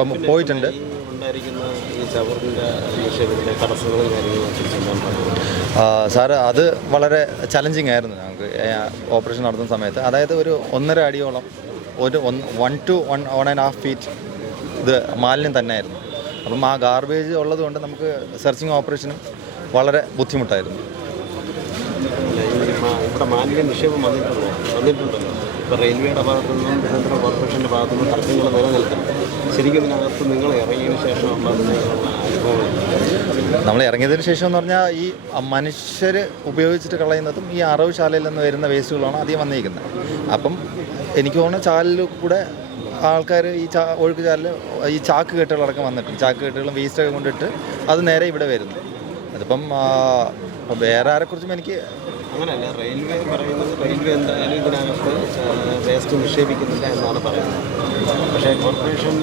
അപ്പം പോയിട്ടുണ്ട്. സാറ് അത് വളരെ ചലഞ്ചിങ് ആയിരുന്നു ഞങ്ങൾക്ക് ഓപ്പറേഷൻ നടത്തുന്ന സമയത്ത്. അതായത് ഒരു ഒന്നര അടിയോളം ഒരു one two one one and half feet ഇത് മാലിന്യം തന്നെ ആയിരുന്നു അപ്പം ആ ഗാർബേജ് ഉള്ളതുകൊണ്ട് നമുക്ക് സെർച്ചിങ് ഓപ്പറേഷനും വളരെ ബുദ്ധിമുട്ടായിരുന്നു. നിക്ഷേപം വന്നിട്ടുണ്ടോ? വന്നിട്ടുണ്ടല്ലോ. റെയിൽവേയുടെ ഭാഗത്തു നിന്നും കോർപ്പറേഷന്റെ ഭാഗത്തു നിന്നും തർക്കങ്ങൾ നിലനിൽക്കുന്നു ശരിക്കും ഇതിനകത്ത് നിങ്ങൾ ഇറങ്ങിയതിന് ശേഷം നമ്മൾ ഇറങ്ങിയതിന് ശേഷം എന്ന് പറഞ്ഞാൽ ഈ മനുഷ്യർ ഉപയോഗിച്ചിട്ട് കളയുന്നതും ഈ അറവുശാലയിൽ നിന്ന് വരുന്ന വേസ്റ്റുകളാണ് അധികം വന്നിരിക്കുന്നത്. അപ്പം എനിക്ക് തോന്നുന്നു ചാലിൽ കൂടെ ആൾക്കാർ ഈ ചാ ഒഴുക്ക് ചാലിൽ ഈ ചാക്ക് കെട്ടുകളടക്കം വന്നിട്ടുണ്ട്. ചാക്ക് കെട്ടുകളും വേസ്റ്റൊക്കെ കൊണ്ടിട്ട് അത് നേരെ ഇവിടെ വരുന്നു. അതിപ്പം വേറെ ആരെക്കുറിച്ചും എനിക്ക് അങ്ങനെയല്ല റെയിൽവേ പറയുന്നത് റെയിൽവേ എന്തായാലും ഇതിനകത്ത് വേസ്റ്റ് നിക്ഷേപിക്കുന്നില്ല എന്നാണ് പറയുന്നത്. പക്ഷേ കോർപ്പറേഷൻ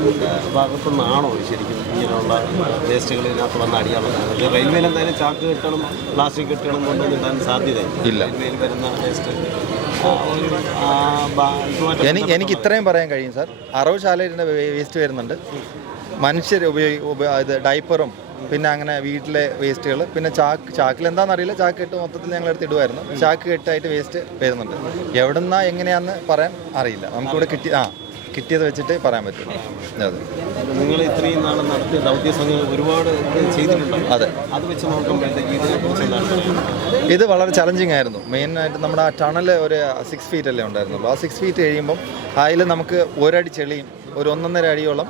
ഭാഗത്തു നിന്നാണോ ശരിക്കും ഇങ്ങനെയുള്ള വേസ്റ്റുകൾ ഇതിനകത്ത് വന്ന് അടിയാളുന്നത് റെയിൽവേയിൽ എന്തായാലും ചാക്ക് കെട്ടണം പ്ലാസ്റ്റിക് കെട്ടണം കൊണ്ടൊന്നും സാധ്യത ഇല്ല. റെയിൽവേയിൽ വരുന്ന വേസ്റ്റ് എനിക്ക് എനിക്ക് ഇത്രയും പറയാൻ കഴിയും സാർ. അറവ് ശാലയിൽ വേസ്റ്റ് വരുന്നുണ്ട്. മനുഷ്യർ ഉപയോഗി ഉപ- ഇത് ഡൈപ്പറും പിന്നെ അങ്ങനെ വീട്ടിലെ വേസ്റ്റുകൾ പിന്നെ ചാക്ക് ചാക്കിൽ എന്താണെന്ന് അറിയില്ല. ചാക്ക് കെട്ട് മൊത്തത്തിൽ ഞങ്ങൾ എടുത്ത് ഇടുമായിരുന്നു. ചാക്ക് കെട്ടായിട്ട് വേസ്റ്റ് വരുന്നുണ്ട്. എവിടുന്നാ എങ്ങനെയാന്ന് പറയാൻ അറിയില്ല. നമുക്കിവിടെ കിട്ടി ആ കിട്ടിയത് വെച്ചിട്ട് പറയാൻ പറ്റുള്ളൂ അതെ. നിങ്ങൾ ഇത്രയും നാൾ നടത്തിയ ദൗത്യ ഒരുപാട് ഇത് അതെ. അത് വെച്ച് നോക്കുമ്പോഴത്തേക്ക് ഇത് വളരെ ചലഞ്ചിങ് ആയിരുന്നു. മെയിനായിട്ട് നമ്മുടെ ആ ടണൽ ഒരു സിക്സ് ഫീറ്റ് അല്ലേ ഉണ്ടായിരുന്നുള്ളൂ. ആ സിക്സ് ഫീറ്റ് കഴിയുമ്പം അതിൽ നമുക്ക് ഒരടി ചെളിയും ഒരു ഒന്നൊന്നര അടിയോളം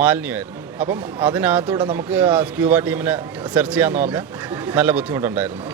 മാലിന്യമായിരുന്നു. അപ്പം അതിനകത്തൂടെ നമുക്ക് സ്ക്യൂബ ടീമിനെ സെർച്ച് ചെയ്യാന്ന് പറഞ്ഞാൽ നല്ല ബുദ്ധിമുട്ടുണ്ടായിരുന്നു.